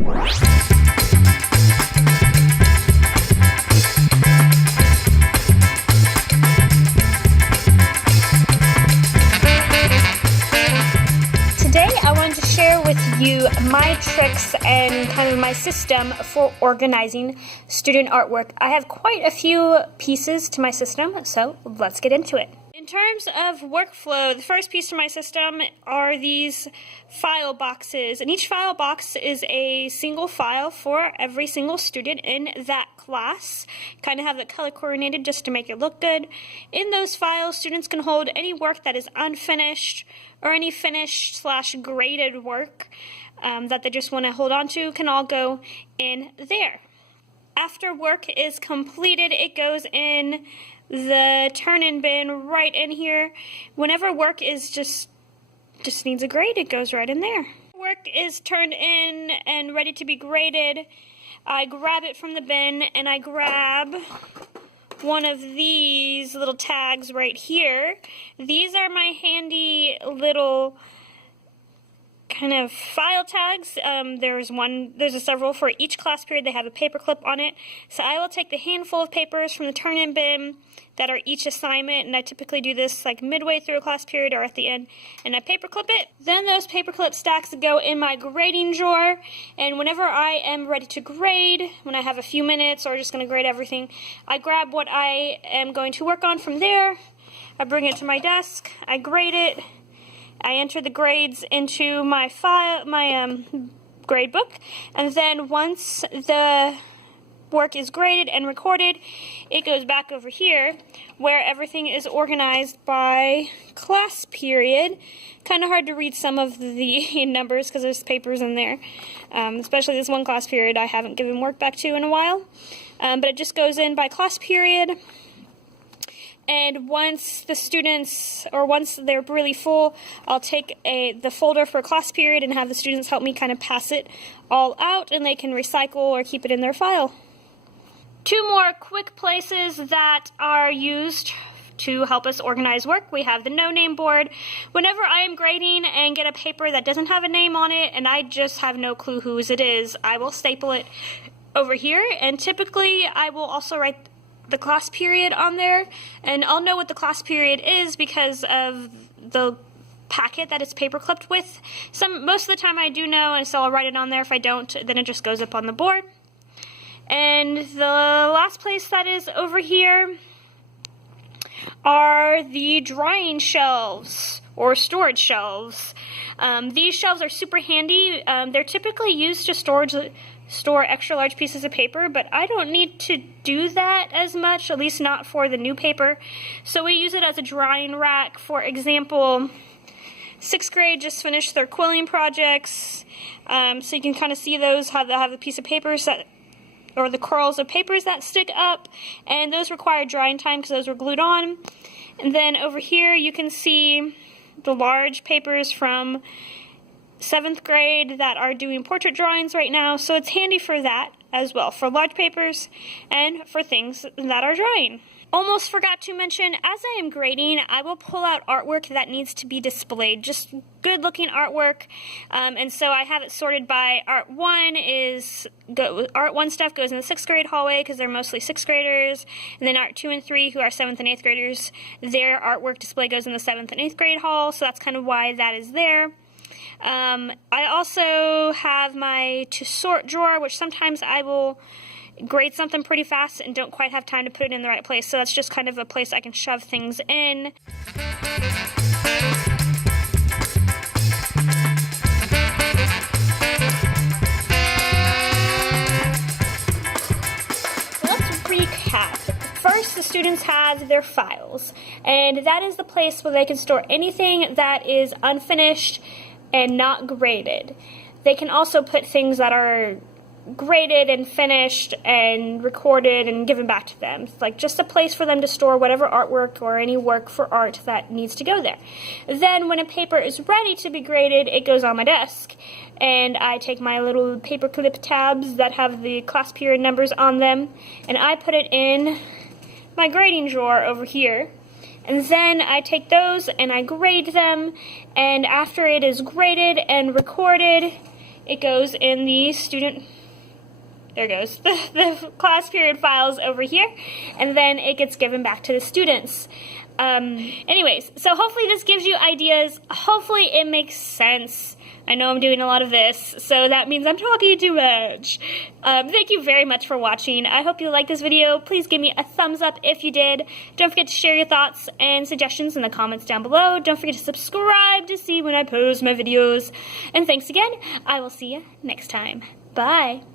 Today I wanted to share with you my tricks and kind of my system for organizing student artwork. I have quite a few pieces to my system, so let's get into it. In terms of workflow, the first piece to my system are these file boxes, and each file box is a single file for every single student in that class. Kind of have it color coordinated just to make it look good. In those files, students can hold any work that is unfinished or any finished/graded work that they just want to hold on to can all go in there. After work is completed, it goes in the turn-in bin right in here. Whenever work is just needs a grade, it goes right in there. Work is turned in and ready to be graded. I grab it from the bin and I grab one of these little tags right here. These are my handy little kind of file tags. There's several for each class period. They have a paper clip on it. So I will take the handful of papers from the turn-in bin that are each assignment, and I typically do this like midway through a class period or at the end, and I paper clip it. Then those paper clip stacks go in my grading drawer, and whenever I am ready to grade, when I have a few minutes or just going to grade everything, I grab what I am going to work on from there. I bring it to my desk, I grade it, I enter the grades into my grade book, and then once the work is graded and recorded, it goes back over here where everything is organized by class period. Kind of hard to read some of the numbers because there's papers in there, especially this one class period I haven't given work back to in a while, but it just goes in by class period. And once the students, or once they're really full, I'll take the folder for class period and have the students help me kind of pass it all out, and they can recycle or keep it in their file. Two more quick places that are used to help us organize work. We have the no-name board. Whenever I am grading and get a paper that doesn't have a name on it and I just have no clue whose it is, I will staple it over here, and typically I will also write the class period on there, and I'll know what the class period is because of the packet that it's paper clipped with. Most of the time I do know, and so I'll write it on there. If I don't, then it just goes up on the board. And the last place that is over here are the drying shelves or storage shelves. These shelves are super handy. They're typically used to store extra large pieces of paper, but I don't need to do that as much, at least not for the new paper. So we use it as a drying rack. For example, 6th grade just finished their quilling projects, so you can kind of see those, how they have a piece of paper or the curls of papers that stick up, and those require drying time because those were glued on. And then over here you can see the large papers from 7th grade that are doing portrait drawings right now, so it's handy for that as well, for large papers and for things that are drying. Almost forgot to mention, as I am grading, I will pull out artwork that needs to be displayed, just good looking artwork, and so I have it sorted by Art 1 stuff goes in the 6th grade hallway because they're mostly 6th graders, and then Art 2 and 3, who are 7th and 8th graders, their artwork display goes in the 7th and 8th grade hall, so that's kind of why that is there. I also have my to sort drawer, which sometimes I will grade something pretty fast and don't quite have time to put it in the right place, so that's just kind of a place I can shove things in. Let's recap. First, the students have their files, and that is the place where they can store anything that is unfinished and not graded. They can also put things that are graded and finished and recorded and given back to them. It's like just a place for them to store whatever artwork or any work for art that needs to go there. Then when a paper is ready to be graded, it goes on my desk, and I take my little paper clip tabs that have the class period numbers on them, and I put it in my grading drawer over here. And then I take those and I grade them, and after it is graded and recorded, it goes in the student, there goes, the class period files over here, and then it gets given back to the students. Anyways, so hopefully this gives you ideas. Hopefully it makes sense. I know I'm doing a lot of this, so that means I'm talking too much. Thank you very much for watching. I hope you liked this video. Please give me a thumbs up if you did. Don't forget to share your thoughts and suggestions in the comments down below. Don't forget to subscribe to see when I post my videos. And thanks again. I will see you next time. Bye.